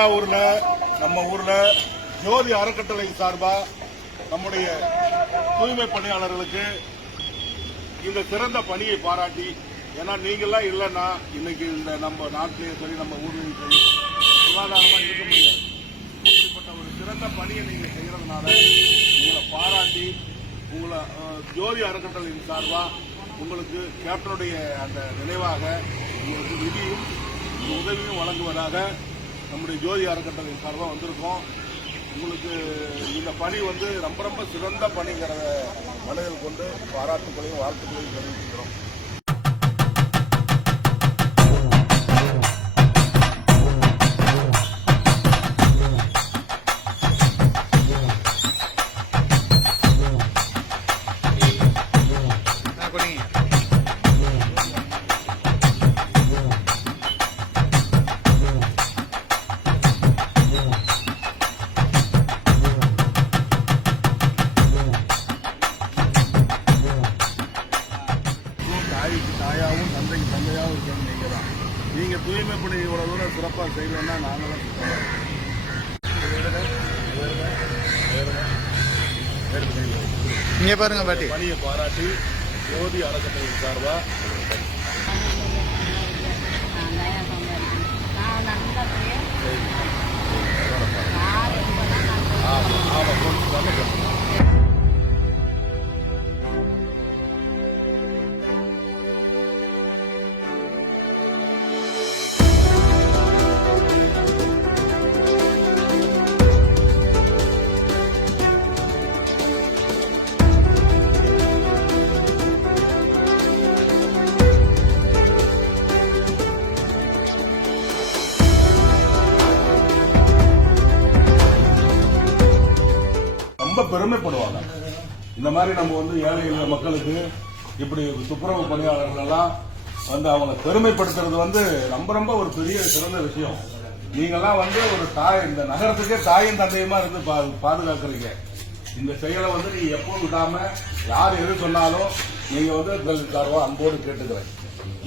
தஞ்சாவூர்ல நம்ம ஊர்ல ஜோதி அறக்கட்டளை சார்பா நம்முடைய தூய்மை பணியாளர்களுக்கு இந்த சிறந்த பணியை பாராட்டி, ஏன்னா நீங்கெல்லாம் இல்லைன்னா இன்னைக்கு இந்த நம்ம நாட்டிலேயும் சரி நம்ம ஊர்லயும் சரி சுகாதாரமா இருக்க முடியாது. இப்படிப்பட்ட ஒரு சிறந்த பணியை நீங்க செய்யறதுனால உங்களை பாராட்டி உங்களை ஜோதி அறக்கட்டளையின் சார்பா உங்களுக்கு கேப்டனுடைய அந்த நினைவாக உங்களுக்கு நிதியும் உதவியும் வழங்குவதாக நம்முடைய ஜோதி அறக்கட்டளையின் சார்பாக வந்திருக்கோம். உங்களுக்கு இந்த பணி ரொம்ப ரொம்ப சிறந்த பணிங்கிறத மனதில் கொண்டு பாராட்டுகளையும் வாழ்த்துக்களையும் தெரிவிக்கிறோம். தாயாவும் தந்தைக்கு தந்தையாகவும் இருக்கணும். நீங்க தான் நீங்க தூய்மை பணி இவ்வளவு தூரம் சிறப்பாக செய்யலன்னா நாங்களாம் இங்கே பாருங்க பாட்டி பணியை பாராட்டி ஜோதி அறக்கட்டளை சார்பா ரொம்ப பெருமைப்படுவாங்க. இந்த மாதிரி நம்ம ஏழை எளிய மக்களுக்கு இப்படி துப்புரவு பணியாளர்கள் எல்லாம் அவங்க பெருமைப்படுத்துறது ரொம்ப ரொம்ப ஒரு பெரிய சிறந்த விஷயம். நீங்கெல்லாம் ஒரு தாய், இந்த நகரத்துக்கே தாயும் தந்தையுமா இருந்து பாதுகாக்கிறீங்க. இந்த செயலை நீங்க எப்பவும் விடாம யார் எது சொன்னாலும் நீங்க சார்பா அன்போடு கேட்டுக்கிறேன்.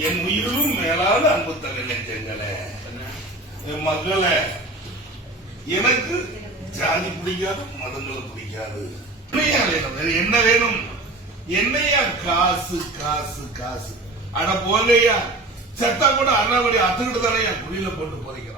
என் உயிரும் மேலான அன்பு தங்கங்களே, என் மக்களை, எனக்கு ஜாதி பிடிக்காது, மதங்களும் பிடிக்காது. என்ன வேணும்? என்னையா காசு காசு காசு? அட போலையா, சட்டா கூட அண்ணாமலை அத்துக்கிட்டு தானே குழியில போட்டு போறீங்க.